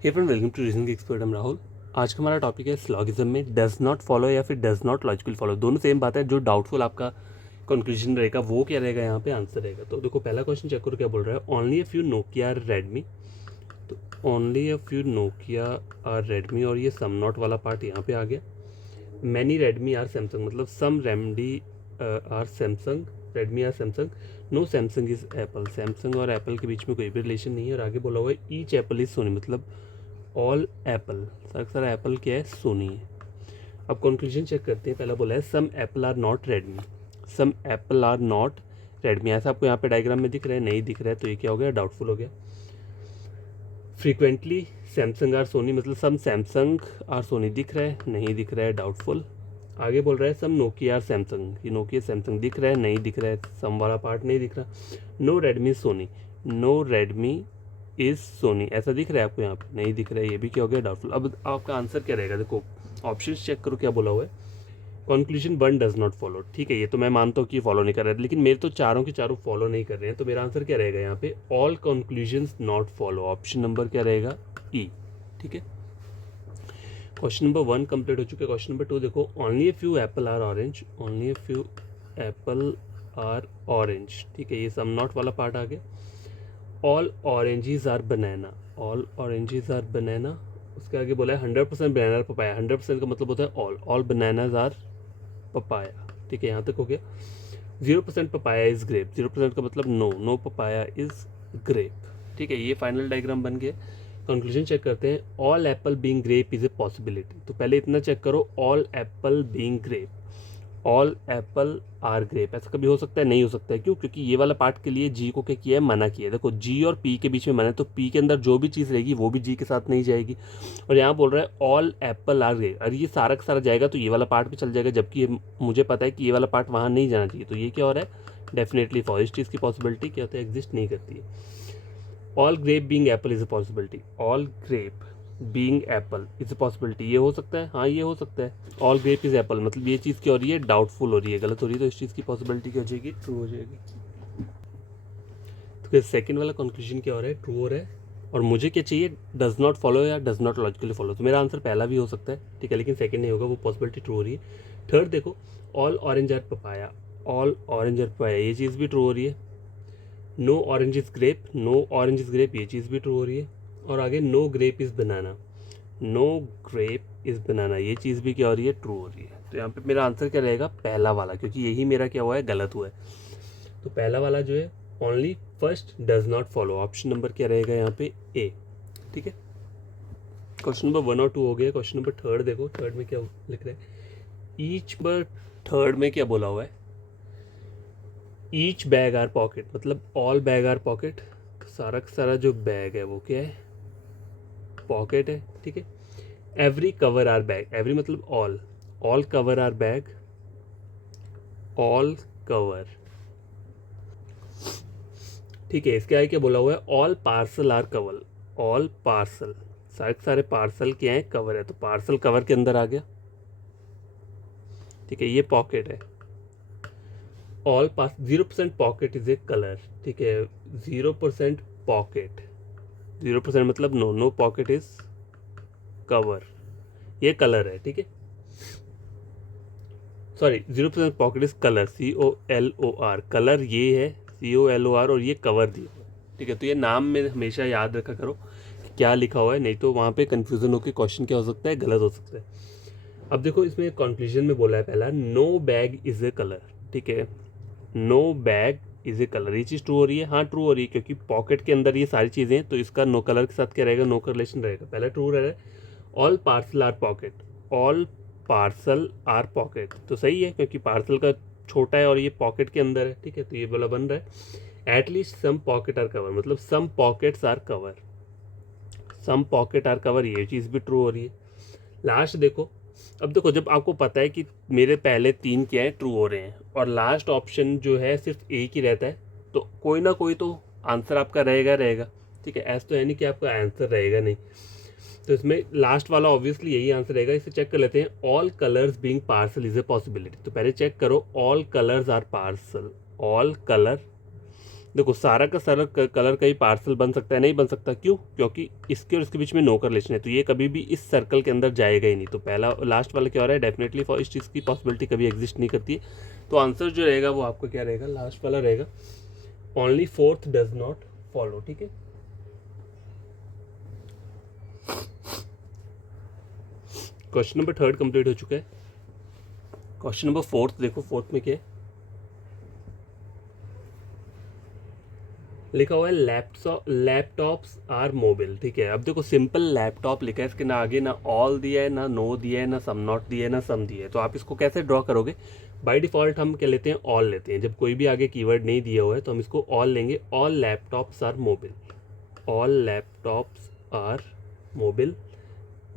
Hey friend, welcome to reasoning expert. हम राहुल। आज का हमारा टॉपिक है स्लॉगिज्म में डज नॉट फॉलो या फिर डज नॉट लॉजिकल फॉलो। दोनों सेम बात है। जो डाउटफुल आपका कंक्लूजन रहेगा वो क्या रहेगा, यहाँ पे आंसर रहेगा। तो देखो पहला क्वेश्चन चेक करो क्या बोल रहा है। Only a few Nokia or Redmi. तो only a few Nokia or Redmi, और ये सम नॉट वाला पार्ट यहाँ पे आ गया। मैनी रेडमी आर सैमसंग, मतलब some remedy or Samsung, Redmi or Samsung. No Samsung is Apple. Samsung और Apple के बीच में कोई भी रिलेशन नहीं है। और आगे बोला हुआ है ईच एप्पल इज सोनी, मतलब ऑल एप्पल, सारा एप्पल क्या है, सोनी है। अब कंक्लूजन चेक करते हैं। पहला बोला है some apple are not Redmi. Some apple are not Redmi, ऐसा आपको यहाँ पे डायग्राम में दिख रहा है, नहीं दिख रहा है, तो ये क्या हो गया, डाउटफुल हो गया। फ्रीक्वेंटली सैमसंग आर सोनी, मतलब सम सैमसंग आर सोनी दिख रहा है, नहीं दिख रहा है, डाउटफुल। आगे बोल रहा है सम नोकिया आर सैमसंग, ये नोकिया सैमसंग दिख रहा है, नहीं दिख रहा है, सम वाला पार्ट नहीं दिख रहा। No Redmi Sony, no Redmi is Sony, ऐसा दिख रहा है आपको यहाँ पे, नहीं दिख रहा है, ये भी क्या हो गया, डाउटफुल। अब आपका आंसर क्या रहेगा, देखो ऑप्शन चेक करो क्या बोला हुआ है। Conclusion one does not follow, ठीक है, ये तो मैं मानता हूँ कि फॉलो नहीं कर रहा है, लेकिन मेरे तो चारों के चारों फॉलो नहीं कर रहे हैं, तो मेरा आंसर क्या रहेगा यहाँ पे, all conclusions not follow. Option number क्या रहेगा, ई। ठीक है, क्वेश्चन नंबर वन कंप्लीट हो चुका है। क्वेश्चन नंबर टू देखो। Only a few apple are orange, only a few apple are orange, ठीक है, ये सम नॉट वाला पार्ट आ गया। All oranges are banana, all oranges are banana. उसके आगे बोला है 100% बनाना पपाया। 100% का मतलब होता है ऑल बनानाज आर पपाया, ठीक है, यहाँ तक हो गया। 0% पपाया इज ग्रेप, 0% का मतलब नो पपाया इज ग्रेप, ठीक है, ये फाइनल डायग्राम बन गया। कंक्लूजन चेक करते हैं। All apple being grape is a possibility, तो पहले इतना चेक करो, all apple being grape, all apple are grape, ऐसा कभी हो सकता है, नहीं हो सकता है। क्यों? क्योंकि ये वाला पार्ट के लिए जी को क्या किया है, मना किया है। देखो जी और पी के बीच में मना है, तो पी के अंदर जो भी चीज़ रहेगी वो भी जी के साथ नहीं जाएगी। और यहाँ बोल रहा है ऑल एप्पल आर ग्रेप, और ये सारा का सारा जाएगा तो ये वाला पार्ट भी चल जाएगा, जबकि मुझे पता है कि ये वाला पार्ट वहाँ नहीं जाना चाहिए। तो ये क्या हो रहा है, डेफिनेटली फॉर इस चीज़ की पॉसिबिलिटी क्या होता है, एग्जिस्ट नहीं करती है। All grape being apple is a possibility, all grape being apple is a possibility, ये हो सकता है, हाँ ये हो सकता है। ऑल ग्रेप इज एप्पल, मतलब ये चीज़ क्या हो रही है, डाउटफुल हो रही है, गलत हो रही है, तो इस चीज़ की पॉसिबिलिटी क्या हो जाएगी, ट्रू हो जाएगी। तो फिर सेकंड वाला कंक्लूजन क्या हो रहा है, ट्रू हो रहा है। और मुझे क्या चाहिए, डज नॉट फॉलो या डज नॉट लॉजिकली फॉलो, तो मेरा आंसर पहला भी हो सकता है, ठीक है, लेकिन सेकंड नहीं होगा, वो पॉसिबिलिटी ट्रू हो रही है। थर्ड देखो, all orange are papaya, all orange are papaya, ये चीज़ भी ट्रू हो रही है। No orange is grape, no orange is grape, ये चीज़ भी ट्रू हो रही है। और आगे no grape is banana, no grape is banana, ये चीज़ भी क्या हो रही है, ट्रू हो रही है। तो यहाँ पे मेरा आंसर क्या रहेगा, पहला वाला, क्योंकि यही मेरा क्या हुआ है, गलत हुआ है। तो पहला वाला जो है, only first does not follow, option number क्या रहेगा यहाँ पे, ए। ठीक है, क्वेश्चन नंबर वन और टू हो गया। क्वेश्चन नंबर थर्ड देखो, थर्ड में क्या लिख रहे हैं, ईच, पर थर्ड में क्या बोला हुआ है, ईच बैग आर पॉकेट, मतलब ऑल बैग आर पॉकेट, सारा का सारा जो बैग है वो क्या है, पॉकेट है, ठीक है। Every cover are bag, every मतलब all cover are bag, all cover, ठीक है। इसके आगे क्या बोला हुआ है, all parcel are cover, all parcel, सारे के सारे पार्सल क्या है, कवर है, तो पार्सल कवर के अंदर आ गया, ठीक है, ये पॉकेट है। All pass 0% pocket is a colour, ठीक है, 0% पॉकेट, 0% मतलब नो पॉकेट इज कवर, ये कलर है, ठीक है, sorry 0% pocket is colour, COLOR, colour ये है, COLOR, और ये कवर दिया, ठीक है। तो ये नाम में हमेशा याद रखा करो कि क्या लिखा हुआ है, नहीं तो वहाँ पे कन्फ्यूजन होकर क्वेश्चन क्या हो सकता है, गलत हो सकता है। अब देखो इसमें कंक्लूजन में बोला है पहला, no bag is a colour, ठीक है, no bag is a colour, ये चीज़ ट्रू हो रही है, हाँ ट्रू हो रही है, क्योंकि पॉकेट के अंदर ये सारी चीज़ें हैं, तो इसका नो कलर के साथ क्या रहेगा, नो का रिलेशन रहेगा, पहला ट्रू रह रहा है। All parcel are pocket, all parcel are pocket, तो सही है, क्योंकि पार्सल का छोटा है और ये पॉकेट के अंदर है, ठीक है, तो ये वाला बन रहा है। At least some pocket are cover, मतलब some pockets are cover, some pocket are cover, ये चीज़ भी ट्रू हो रही है। लास्ट देखो, अब देखो जब आपको पता है कि मेरे पहले तीन क्या है, ट्रू हो रहे हैं, और लास्ट ऑप्शन जो है सिर्फ एक ही रहता है, तो कोई ना कोई तो आंसर आपका रहेगा रहेगा, ठीक है, ऐसा तो है नहीं कि आपका आंसर रहेगा नहीं। तो इसमें लास्ट वाला ऑब्वियसली यही आंसर रहेगा। इसे चेक कर लेते हैं, all colours being parcel is a possibility, तो पहले चेक करो, all colours are parcel, all colour देखो सारा का सारा कलर का ही पार्सल बन सकता है, नहीं बन सकता, क्यों? क्योंकि इसके और इसके बीच में नो करलेशन है, तो ये कभी भी इस सर्कल के अंदर जाएगा ही नहीं। तो पहला लास्ट वाला क्या हो रहा है, डेफिनेटली फॉर इस चीज़ की पॉसिबिलिटी कभी एग्जिस्ट नहीं करती है। तो आंसर जो रहेगा वो आपका क्या रहेगा, लास्ट वाला रहेगा, only fourth does not follow. ठीक है, क्वेश्चन नंबर 3 कंप्लीट हो चुका है। क्वेश्चन नंबर 4 देखो, 4 में क्या है लिखा हुआ है, लैपटॉप्स आर मोबाइल। ठीक है, अब देखो सिंपल लैपटॉप लिखा है, इसके ना आगे ना ऑल दिया है, ना नो दिया है, ना सम नॉट दिया है, ना सम दिया है। तो आप इसको कैसे ड्रॉ करोगे? बाय डिफ़ॉल्ट हम क्या लेते हैं, ऑल लेते हैं। जब कोई भी आगे कीवर्ड नहीं दिया हुआ है तो हम इसको ऑल लेंगे। All laptops are mobile, all laptops are mobile,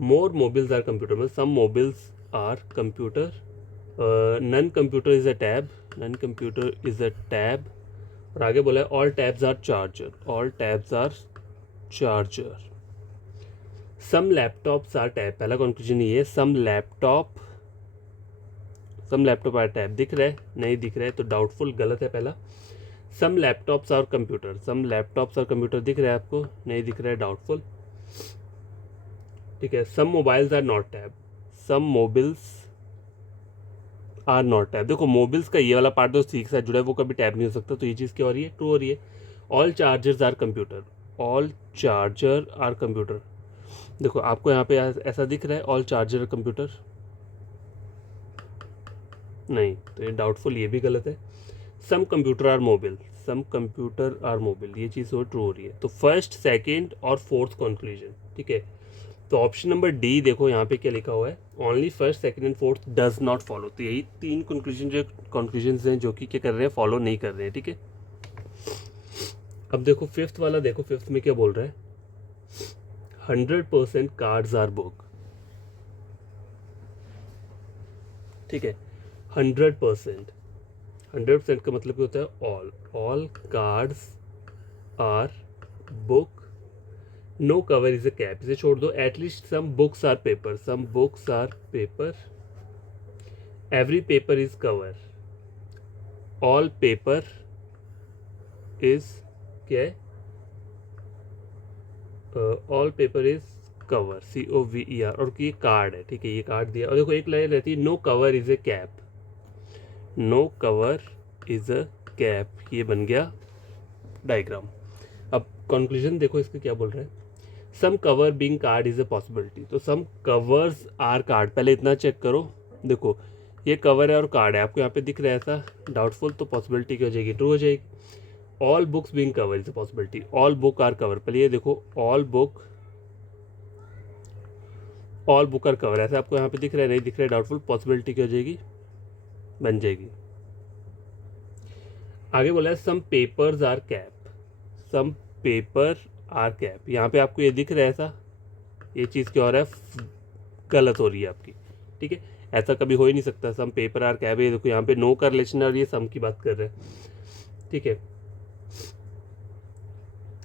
more mobiles are computer, मतलब some mobiles are computer, none computer is a tab, none computer is a tab. और आगे बोला है all tabs are charger, all tabs are charger. Some laptops are tab, पहला conclusion ये है, सम laptop are tab. दिख रहा है, नहीं दिख रहा है तो डाउटफुल, गलत है पहला। Some laptops are computer, some laptops are computer, दिख रहा है आपको, नहीं दिख रहा है, डाउटफुल। ठीक है, some mobiles are not tab, some mobiles are not tab. देखो मोबाइल्स का ये वाला पार्ट जो सी के साथ जुड़ा है वो कभी टैब नहीं हो सकता, तो ये चीज़ क्या हो रही है, ट्रू हो रही है। All chargers are computer, all charger are computer. देखो आपको यहाँ पे ऐसा दिख रहा है, ऑल चार्जर कंप्यूटर, नहीं, तो ये डाउटफुल, ये भी गलत है। Some computer are mobile, some computer are mobile, ये चीज़ वो ट्रू हो रही है। तो फर्स्ट, सेकेंड और फोर्थ कंक्लूजन। ठीक है, तो ऑप्शन नंबर डी देखो यहाँ पे क्या लिखा हुआ है, only first second and fourth does not follow. तो यही 3 कंक्लूजन हैं जो कि क्या कर रहे हैं, फॉलो नहीं कर रहे हैं। ठीक है, अब देखो फिफ्थ वाला, देखो फिफ्थ में क्या बोल रहा है, 100% कार्ड्स आर बुक। ठीक है, 100%, 100% का मतलब क्या होता है, all cards are book, no cover is a cap, इसे छोड़ दो। At least some books are paper, some books are paper, every paper is cover, all paper is क्या है, all paper is cover, COVER, और ये कार्ड है। ठीक है, ये कार्ड दिया। और देखो एक लाइन रहती है, no cover is a cap, no cover is a cap, ये बन गया डायग्राम। अब कंक्लूजन देखो इसका क्या बोल रहा है, some cover being card is a possibility. तो सम कवर्स आर कार्ड, पहले इतना चेक करो, देखो ये कवर है और कार्ड है, आपको यहाँ पे दिख रहा है ऐसा, डाउटफुल, तो पॉसिबिलिटी क्या हो जाएगी, ट्रू हो जाएगी। All books being cover is a possibility, all book are cover, पहले ये देखो ऑल बुक आर कवर, ऐसा आपको यहाँ पे दिख रहा है, नहीं दिख रहा है, डाउटफुल, पॉसिबिलिटी क्या हो जाएगी, बन जाएगी। आगे बोला है some papers are cap, some paper are cap, यहाँ पे आपको ये दिख रहा है ऐसा, ये चीज़ क्या हो रहा है, गलत हो रही है आपकी। ठीक है, ऐसा कभी हो ही नहीं सकता, सम पेपर आर कैप, ये देखो यहाँ पे नो करलेशन और ये सम की बात कर रहे हैं। ठीक है,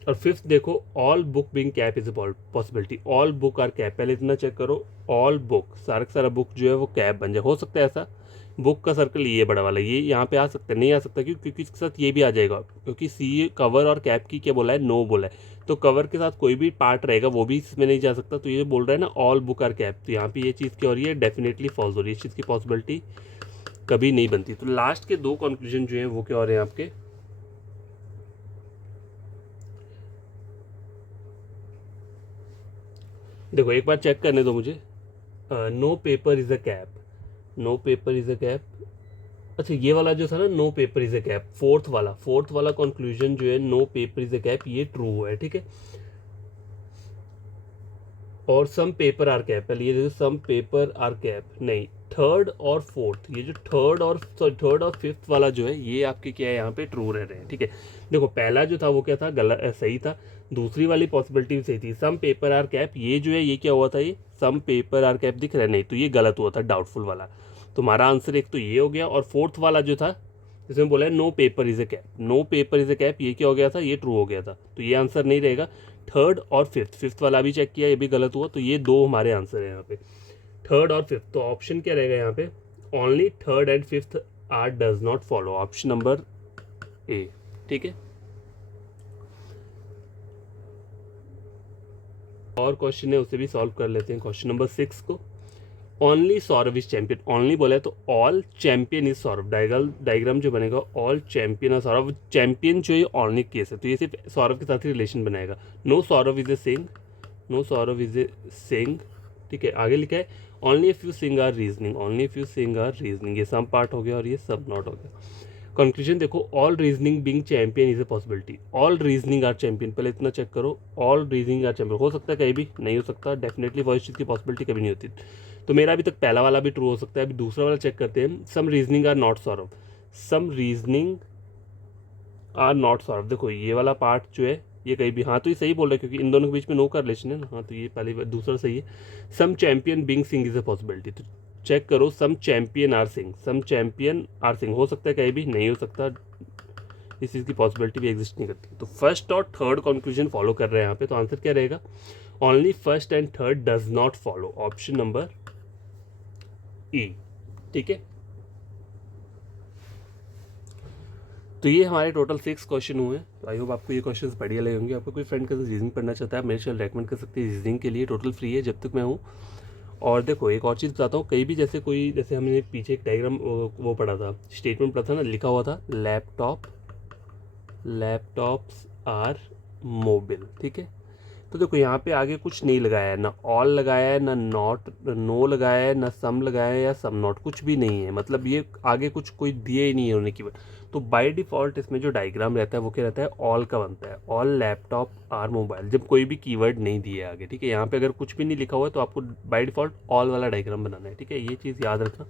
और फिफ्थ देखो all book being cap is a possibility, all book are cap, पहले इतना चेक करो, ऑल बुक, सारा का सारा बुक जो है वो कैप बन जाए, हो सकता है ऐसा, बुक का सर्कल ये बड़ा वाला ये यहाँ पे आ सकता है, नहीं आ सकता, क्यों? क्योंकि इसके साथ ये भी आ जाएगा, क्योंकि सी कवर और कैप की क्या बोला है, नो बोला है, तो कवर के साथ कोई भी पार्ट रहेगा वो भी इसमें नहीं जा सकता। तो ये बोल रहा है ना ऑल बुक आर कैप, तो यहाँ पे ये चीज़ क्या हो रही है, डेफिनेटली फॉल्स हो रही है, इस चीज़ की पॉसिबिलिटी कभी नहीं बनती। तो लास्ट के 2 कंक्लूजन जो है वो क्या हो रहे हैं आपके, देखो एक बार चेक करने दो मुझे, no paper is a cap, no paper is a cap, अच्छा ये वाला जो था ना, no paper is a cap, fourth वाला कंक्लूजन जो है, no paper is a cap, ये ट्रू है। ठीक है, और सम पेपर आर कैप, पहले ये देखो सम पेपर आर कैप, नहीं, थर्ड और फोर्थ, ये जो थर्ड और फिफ्थ वाला जो है ये आपके क्या है, यहाँ पे ट्रू रह रहे हैं। ठीक है, देखो पहला जो था वो क्या था, गलत, सही था, दूसरी वाली पॉसिबिलिटी भी सही थी, सम पेपर आर कैप, ये जो है ये क्या हुआ था, ये सम पेपर आर कैप दिख रहा है, नहीं, तो ये गलत हुआ था, डाउटफुल वाला। तुम्हारा आंसर एक तो ये हो गया, और फोर्थ वाला जो था जिसमें बोला है no paper is a cap, no paper is a cap, ये क्या हो गया था, ये ट्रू हो गया था, तो ये आंसर नहीं रहेगा। थर्ड और फिफ्थ वाला भी चेक किया, ये भी गलत हुआ, तो ये 2 हमारे आंसर है यहाँ पे, थर्ड और फिफ्थ। तो ऑप्शन क्या रहेगा यहाँ पे, only third and fifth are does not follow, option number A. ठीक है, और क्वेश्चन है उसे भी सॉल्व कर लेते हैं। क्वेश्चन नंबर 6 को, only Saurabh is champion, only बोला है तो all champion is Saurabh, diagram जो बनेगा ऑल चैंपियन और सौरभ, चैंपियन जो ये ओनली केस है तो ये सिर्फ सौरभ के साथ ही रिलेशन बनाएगा। No Saurabh is a Singh, no Saurabh is a Singh, ठीक है। आगे लिखा है only if you Singh are reasoning, only if you Singh are reasoning, ये सम पार्ट हो गया और ये सब नॉट हो गया। कंक्लूजन देखो, all reasoning being champion is a possibility, all reasoning are champion, पहले इतना चेक करो, ऑल रीजनिंग आर चैंपियन हो सकता है, कहीं भी नहीं हो सकता, डेफिनेटली वो इस चीज़ की पॉसिबिलिटी कभी नहीं होती। तो मेरा अभी तक पहला वाला भी ट्रू हो सकता है। अभी दूसरा वाला चेक करते हैं, some reasoning are not Saurabh, some reasoning are not Saurabh, देखो ये वाला पार्ट जो है ये कहीं भी, हाँ तो ये सही बोल रहा है क्योंकि इन दोनों के बीच में नो का रिलेशन है ना, हाँ तो ये पहले दूसरा सही है। Some champion being Singh is a possibility, तो चेक करो, some champion are Singh, some champion are Singh हो सकता है, कहीं भी नहीं हो सकता, इस चीज़ की पॉसिबिलिटी भी एग्जिस्ट नहीं करती। तो फर्स्ट और थर्ड कंक्लूजन फॉलो कर रहे हैं यहाँ पे, तो आंसर क्या रहेगा, only first and third does not follow, option number ई, ठीक है। तो ये हमारे टोटल 6 क्वेश्चन हुए। तो आई होप आपको ये क्वेश्चंस बढ़िया लगे होंगे। आपका कोई फ्रेंड का रीजनिंग पढ़ना चाहता है, मेरे चैनल रेकमेंड कर सकते हैं रीजनिंग के लिए, टोटल फ्री है जब तक मैं हूँ। और देखो एक और चीज़ बताता हूँ, कहीं भी जैसे कोई, जैसे हमने पीछे एक डायग्राम वो पढ़ा था, स्टेटमेंट पढ़ा था ना, लिखा हुआ था लैपटॉप्स आर मोबाइल, ठीक है। तो देखो यहाँ पे आगे कुछ नहीं लगाया है, ना ऑल लगाया है, ना नॉट, नो लगाया है, ना सम लगाया है या सम नॉट, कुछ भी नहीं है, मतलब ये आगे कुछ कोई दिए ही नहीं है उन्हें कीवर्ड। तो बाय डिफ़ॉल्ट इसमें जो डायग्राम रहता है वो क्या रहता है, ऑल का बनता है, ऑल लैपटॉप आर मोबाइल, जब कोई भी कीवर्ड नहीं दिए आगे, ठीक है। यहाँ पे अगर कुछ भी नहीं लिखा हुआ है तो आपको बाय डिफ़ॉल्ट ऑल वाला डायग्राम बनाना है, ठीक है, ये चीज़ याद रखना।